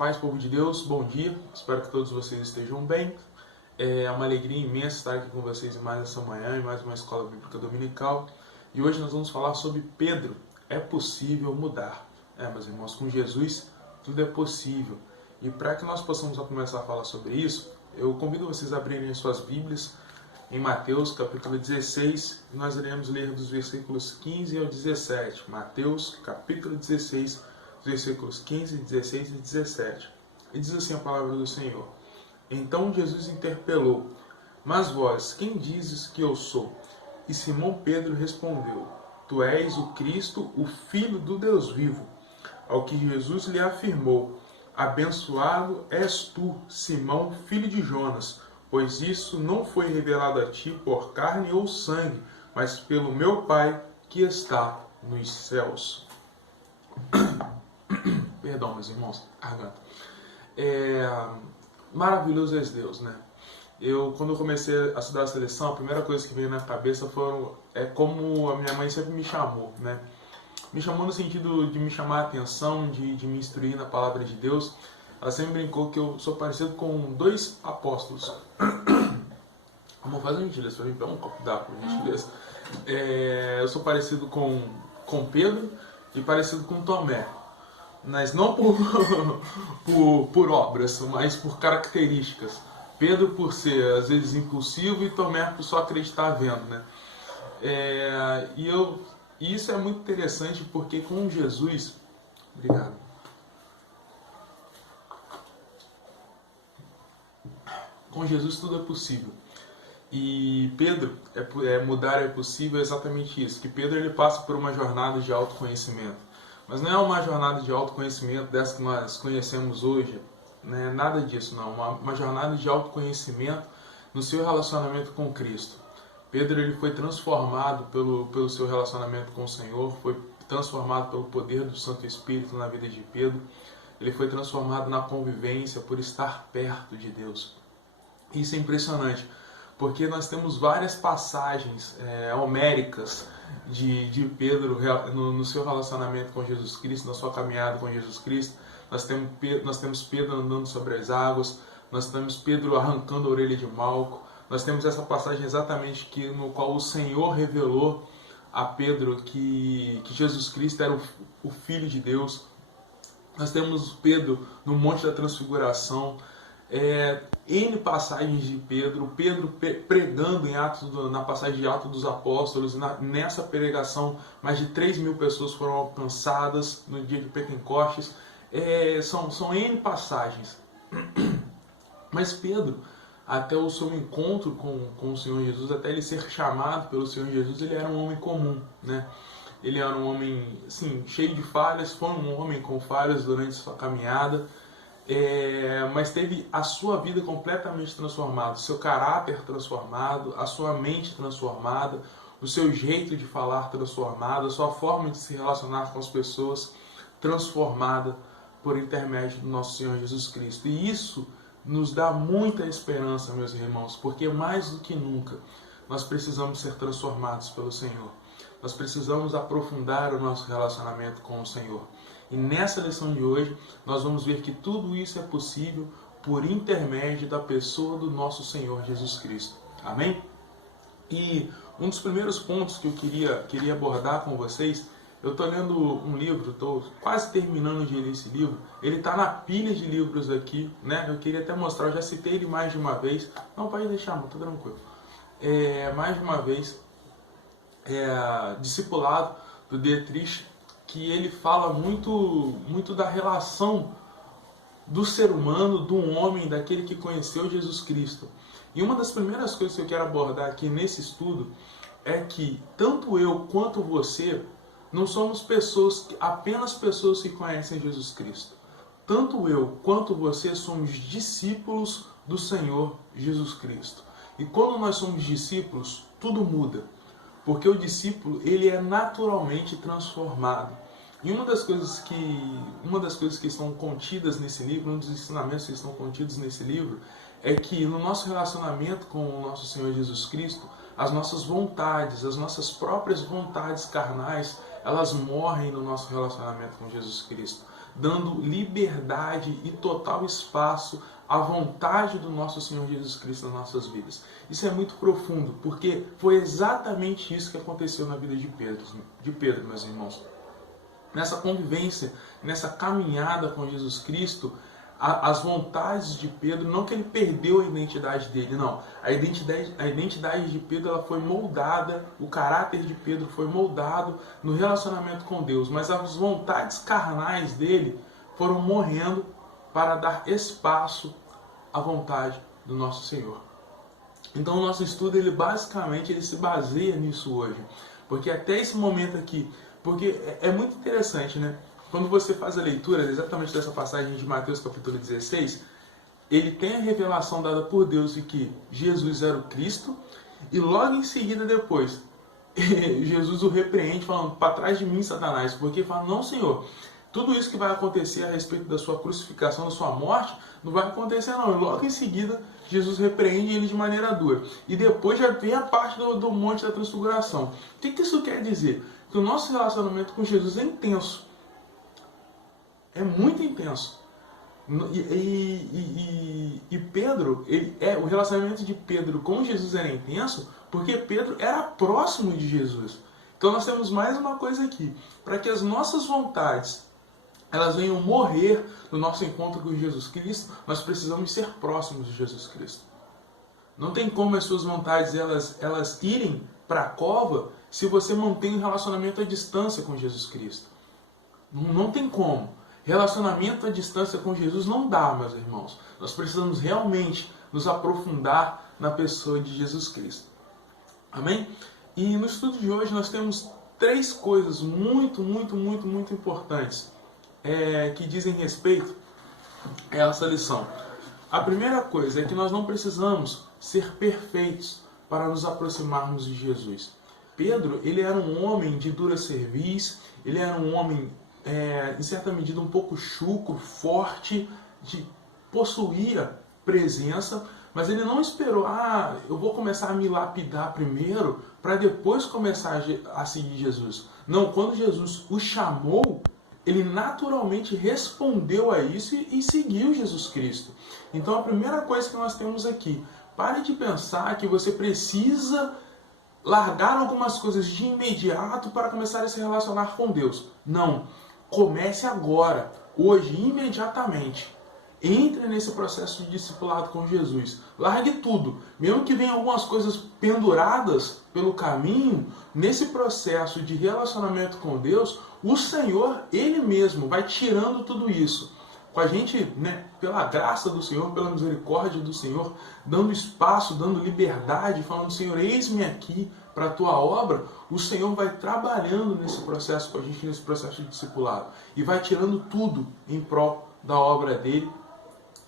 paz, povo de Deus, bom dia, espero que todos vocês estejam bem. É uma alegria imensa estar aqui com vocês em mais essa manhã, em mais uma escola bíblica dominical. E hoje nós vamos falar sobre Pedro, é possível mudar. Meus irmãos, com Jesus tudo é possível. E para que nós possamos começar a falar sobre isso, eu convido vocês a abrirem suas Bíblias em Mateus capítulo 16, e nós iremos ler dos versículos 15 ao 17. Mateus capítulo 16, versículos 15, 16 e 17. E diz assim a palavra do Senhor: Então Jesus interpelou: Mas vós, quem dizes que eu sou? E Simão Pedro respondeu: Tu és o Cristo, o Filho do Deus vivo. Ao que Jesus lhe afirmou: Abençoado és tu, Simão, filho de Jonas, pois isso não foi revelado a ti por carne ou sangue, mas pelo meu Pai que está nos céus. Perdão, meus irmãos, garganta. Maravilhoso és Deus, né? Quando eu comecei a estudar essa lição, a primeira coisa que veio na cabeça é como a minha mãe sempre me chamou, né? Me chamou no sentido de me chamar a atenção, de me instruir na palavra de Deus. Ela sempre brincou que eu sou parecido com dois apóstolos. Vamos fazer uma gentileza para mim, pegar um copo d'água, por gentileza. Eu sou parecido com Pedro e parecido com Tomé. Mas não por obras, mas por características. Pedro por ser, às vezes, impulsivo e Tomé por só acreditar vendo, né? E isso é muito interessante porque com Jesus... Obrigado. Com Jesus tudo é possível. E Pedro, mudar é possível, é exatamente isso. Que Pedro ele passa por uma jornada de autoconhecimento. Mas não é uma jornada de autoconhecimento dessa que nós conhecemos hoje, né? Nada disso, não. Uma jornada de autoconhecimento no seu relacionamento com Cristo. Pedro ele foi transformado pelo seu relacionamento com o Senhor, foi transformado pelo poder do Santo Espírito na vida de Pedro. Ele foi transformado na convivência por estar perto de Deus. Isso é impressionante, porque nós temos várias passagens homéricas de Pedro no seu relacionamento com Jesus Cristo, na sua caminhada com Jesus Cristo. Nós temos Pedro andando sobre as águas, nós temos Pedro arrancando a orelha de Malco, nós temos essa passagem exatamente no qual o Senhor revelou a Pedro que Jesus Cristo era o Filho de Deus. Nós temos Pedro no Monte da Transfiguração, N passagens de Pedro pregando na passagem de Atos dos Apóstolos. Nessa pregação, mais de 3.000 pessoas foram alcançadas no dia de Pentecostes. São N passagens. Mas Pedro, até o seu encontro com o Senhor Jesus, até ele ser chamado pelo Senhor Jesus, ele era um homem comum, né? Ele era um homem, sim, cheio de falhas, foi um homem com falhas durante sua caminhada, mas teve a sua vida completamente transformada, seu caráter transformado, a sua mente transformada, o seu jeito de falar transformado, a sua forma de se relacionar com as pessoas transformada por intermédio do nosso Senhor Jesus Cristo. E isso nos dá muita esperança, meus irmãos, porque mais do que nunca nós precisamos ser transformados pelo Senhor. Nós precisamos aprofundar o nosso relacionamento com o Senhor. E nessa lição de hoje, nós vamos ver que tudo isso é possível por intermédio da pessoa do nosso Senhor Jesus Cristo. Amém? E um dos primeiros pontos que eu queria abordar com vocês, eu estou lendo um livro, estou quase terminando de ler esse livro. Ele está na pilha de livros aqui, né? Eu queria até mostrar, eu já citei ele mais de uma vez. Não, pode deixar, não, está tranquilo. Mais de uma vez, Discipulado, do Dietrich, que ele fala muito da relação do ser humano, do homem, daquele que conheceu Jesus Cristo. E uma das primeiras coisas que eu quero abordar aqui nesse estudo é que tanto eu quanto você não somos apenas pessoas que conhecem Jesus Cristo. Tanto eu quanto você somos discípulos do Senhor Jesus Cristo. E quando nós somos discípulos, tudo muda. Porque o discípulo, ele é naturalmente transformado. E uma das coisas que estão contidas nesse livro, um dos ensinamentos que estão contidos nesse livro, é que no nosso relacionamento com o nosso Senhor Jesus Cristo, as nossas vontades, as nossas próprias vontades carnais, elas morrem no nosso relacionamento com Jesus Cristo. dando liberdade e total espaço à vontade do nosso Senhor Jesus Cristo nas nossas vidas. Isso é muito profundo, porque foi exatamente isso que aconteceu na vida de Pedro, meus irmãos. Nessa convivência, nessa caminhada com Jesus Cristo, as vontades de Pedro, não que ele perdeu a identidade dele, não. A identidade de Pedro ela foi moldada, o caráter de Pedro foi moldado no relacionamento com Deus, mas as vontades carnais dele foram morrendo para dar espaço à vontade do nosso Senhor. Então o nosso estudo, basicamente se baseia nisso hoje. Porque até esse momento aqui, porque é muito interessante, né? Quando você faz a leitura exatamente dessa passagem de Mateus capítulo 16, ele tem a revelação dada por Deus de que Jesus era o Cristo, e logo em seguida depois, Jesus o repreende falando, para trás de mim, Satanás, porque ele fala, não, Senhor, tudo isso que vai acontecer a respeito da sua crucificação, da sua morte, não vai acontecer não. E logo em seguida, Jesus repreende ele de maneira dura. E depois já vem a parte do Monte da Transfiguração. O que isso quer dizer? Que o nosso relacionamento com Jesus é intenso. É muito intenso. E Pedro, o relacionamento de Pedro com Jesus era intenso porque Pedro era próximo de Jesus. Então nós temos mais uma coisa aqui. Para que as nossas vontades elas venham morrer no nosso encontro com Jesus Cristo, nós precisamos ser próximos de Jesus Cristo. Não tem como as suas vontades elas irem para a cova se você mantém um relacionamento à distância com Jesus Cristo. Não tem como. Relacionamento à distância com Jesus não dá, meus irmãos. Nós precisamos realmente nos aprofundar na pessoa de Jesus Cristo. Amém? E no estudo de hoje nós temos 3 coisas muito importantes que dizem respeito a essa lição. A primeira coisa é que nós não precisamos ser perfeitos para nos aproximarmos de Jesus. Pedro, ele era um homem de dura cerviz, ele era um homem, em certa medida, um pouco chucro, forte, possuía presença, mas ele não esperou, eu vou começar a me lapidar primeiro, para depois começar a seguir Jesus. Não, quando Jesus o chamou, ele naturalmente respondeu a isso e seguiu Jesus Cristo. Então a primeira coisa que nós temos aqui, pare de pensar que você precisa largar algumas coisas de imediato para começar a se relacionar com Deus. Não, comece agora, hoje, imediatamente. Entre nesse processo de discipulado com Jesus. Largue tudo. Mesmo que venham algumas coisas penduradas pelo caminho, nesse processo de relacionamento com Deus, o Senhor, Ele mesmo, vai tirando tudo isso. Com a gente, pela graça do Senhor, pela misericórdia do Senhor, dando espaço, dando liberdade, falando, Senhor, eis-me aqui para a Tua obra, o Senhor vai trabalhando nesse processo com a gente, nesse processo de discipulado. E vai tirando tudo em prol da obra dEle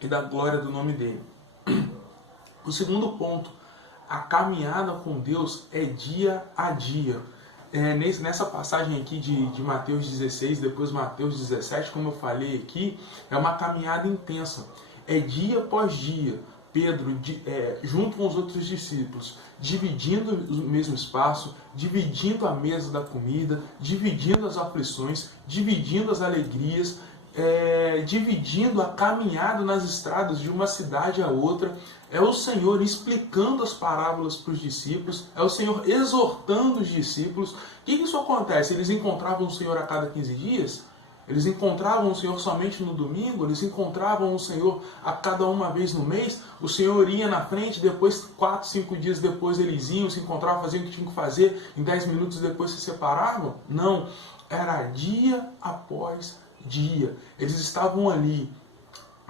e da glória do nome dEle. O segundo ponto, a caminhada com Deus é dia a dia. Nessa passagem aqui de Mateus 16, depois Mateus 17, como eu falei aqui, é uma caminhada intensa. É dia após dia, Pedro, junto com os outros discípulos, dividindo o mesmo espaço, dividindo a mesa da comida, dividindo as aflições, dividindo as alegrias, dividindo a caminhada nas estradas de uma cidade a outra. É o Senhor explicando as parábolas para os discípulos, é o Senhor exortando os discípulos. O que isso acontece? Eles encontravam o Senhor a cada 15 dias? Eles encontravam o Senhor somente no domingo? Eles encontravam o Senhor a cada uma vez no mês? O Senhor ia na frente, depois 4, 5 dias depois eles iam, se encontravam, faziam o que tinham que fazer, em 10 minutos depois se separavam? Não, era dia após dia. Eles estavam ali,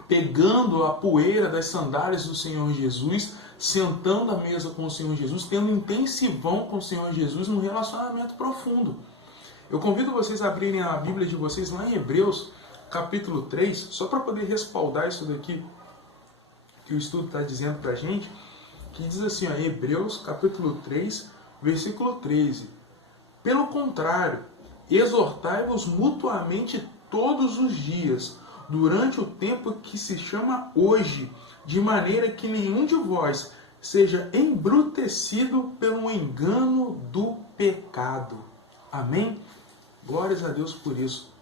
pegando a poeira das sandálias do Senhor Jesus, sentando à mesa com o Senhor Jesus, tendo intensivão com o Senhor Jesus num relacionamento profundo. Eu convido vocês a abrirem a Bíblia de vocês lá em Hebreus, capítulo 3, só para poder respaldar isso daqui que o estudo está dizendo para a gente, que diz assim, Hebreus, capítulo 3, versículo 13. Pelo contrário, exortai-vos mutuamente todos os dias, durante o tempo que se chama hoje, de maneira que nenhum de vós seja embrutecido pelo engano do pecado. Amém? Glórias a Deus por isso.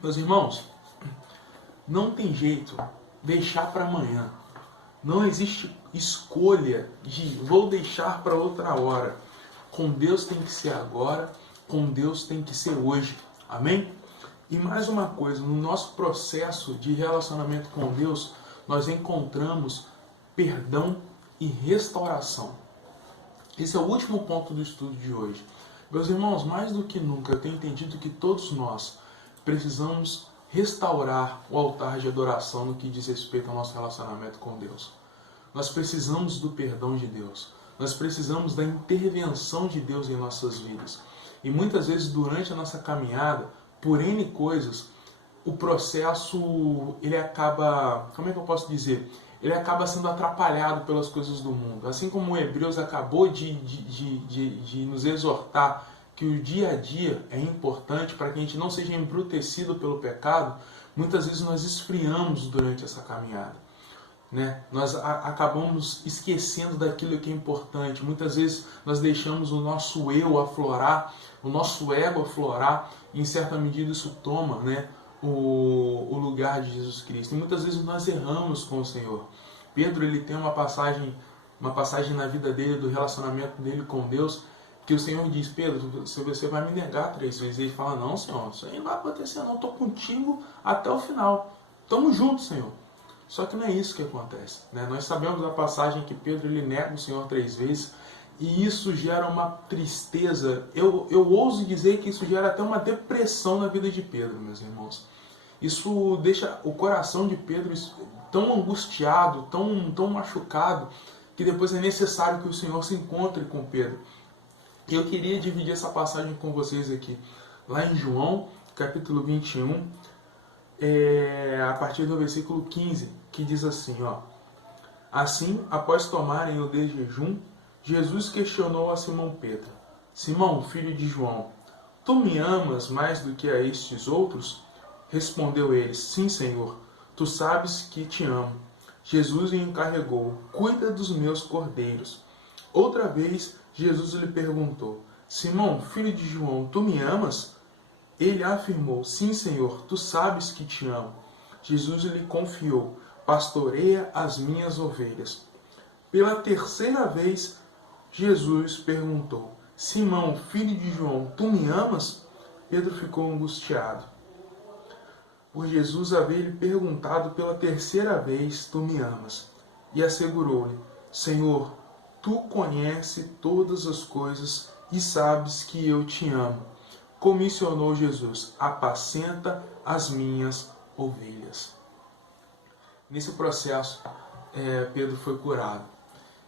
Meus irmãos, Não tem jeito, deixar para amanhã. Não existe escolha de vou deixar para outra hora. Com Deus tem que ser agora, com Deus tem que ser hoje. Amém? E mais uma coisa, no nosso processo de relacionamento com Deus, nós encontramos perdão e restauração. Esse é o último ponto do estudo de hoje. Meus irmãos, mais do que nunca, eu tenho entendido que todos nós precisamos restaurar o altar de adoração no que diz respeito ao nosso relacionamento com Deus. Nós precisamos do perdão de Deus. Nós precisamos da intervenção de Deus em nossas vidas. E muitas vezes durante a nossa caminhada, por N coisas, o processo, ele acaba, como é que eu posso dizer? Ele acaba sendo atrapalhado pelas coisas do mundo. Assim como o Hebreus acabou de nos exortar que o dia a dia é importante para que a gente não seja embrutecido pelo pecado, muitas vezes nós esfriamos durante essa caminhada. Né? Nós acabamos esquecendo daquilo que é importante. Muitas vezes nós deixamos o nosso eu aflorar, o nosso ego aflorar, e em certa medida isso toma, né, o lugar de Jesus Cristo. E muitas vezes nós erramos com o Senhor. Pedro, ele tem uma passagem na vida dele, do relacionamento dele com Deus, que o Senhor diz: Pedro, você vai me negar 3 vezes. Ele fala: não, Senhor, isso aí não vai acontecer não, estou contigo até o final. Estamos juntos, Senhor. Só que não é isso que acontece. Né? Nós sabemos da passagem que Pedro ele nega o Senhor 3 vezes, e isso gera uma tristeza. Eu ouso dizer que isso gera até uma depressão na vida de Pedro, meus irmãos. Isso deixa o coração de Pedro tão angustiado, tão machucado, que depois é necessário que o Senhor se encontre com Pedro. E eu queria dividir essa passagem com vocês aqui, lá em João, capítulo 21, a partir do versículo 15, que diz assim, ó: assim, após tomarem o de jejum, Jesus questionou a Simão Pedro: Simão, filho de João, tu me amas mais do que a estes outros? Respondeu ele: sim, Senhor, tu sabes que te amo. Jesus lhe encarregou: cuida dos meus cordeiros. Outra vez, Jesus lhe perguntou: Simão, filho de João, tu me amas? Ele afirmou: sim, Senhor, tu sabes que te amo. Jesus lhe confiou: pastoreia as minhas ovelhas. Pela 3ª vez, Jesus perguntou: Simão, filho de João, tu me amas? Pedro ficou angustiado por Jesus haver lhe perguntado pela 3ª vez: tu me amas? E assegurou-lhe: Senhor, tu conheces todas as coisas e sabes que eu te amo. Comissionou Jesus: apacenta as minhas ovelhas. Nesse processo, Pedro foi curado.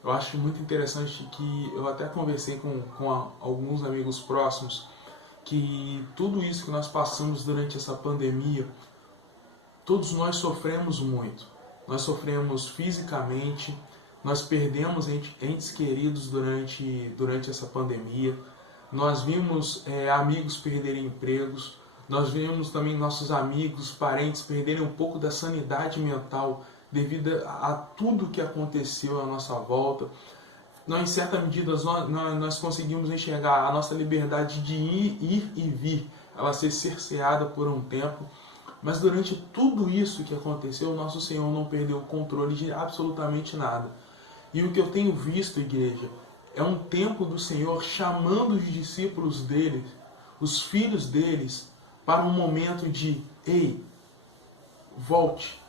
Eu acho muito interessante que eu até conversei com alguns amigos próximos, que tudo isso que nós passamos durante essa pandemia, todos nós sofremos muito. Nós sofremos fisicamente, nós perdemos entes queridos durante essa pandemia, nós vimos amigos perderem empregos, nós vimos também nossos amigos, parentes perderem um pouco da sanidade mental devido a tudo que aconteceu à nossa volta. Nós, em certa medida, nós conseguimos enxergar a nossa liberdade de ir e vir, ela ser cerceada por um tempo. Mas durante tudo isso que aconteceu, o nosso Senhor não perdeu o controle de absolutamente nada. E o que eu tenho visto, igreja, é um tempo do Senhor chamando os discípulos dele, os filhos deles, para um momento de: ei, volte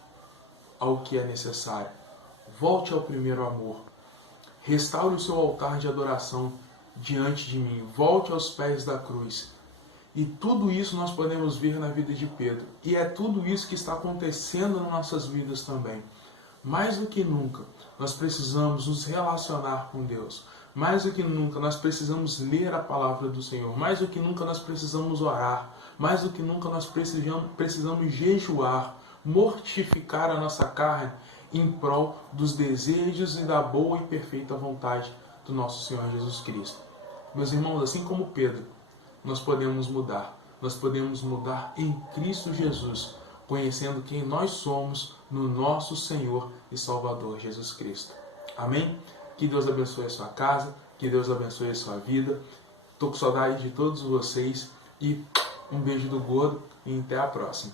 ao que é necessário. Volte ao primeiro amor. Restaure o seu altar de adoração diante de mim. Volte aos pés da cruz. E tudo isso nós podemos ver na vida de Pedro. E é tudo isso que está acontecendo nas nossas vidas também. Mais do que nunca, nós precisamos nos relacionar com Deus. Mais do que nunca, nós precisamos ler a palavra do Senhor. Mais do que nunca, nós precisamos orar. Mais do que nunca, nós precisamos jejuar, mortificar a nossa carne em prol dos desejos e da boa e perfeita vontade do nosso Senhor Jesus Cristo. Meus irmãos, assim como Pedro, nós podemos mudar. Nós podemos mudar em Cristo Jesus, conhecendo quem nós somos no nosso Senhor e Salvador Jesus Cristo. Amém? Que Deus abençoe a sua casa, que Deus abençoe a sua vida. Estou com saudade de todos vocês e um beijo do gordo e até a próxima.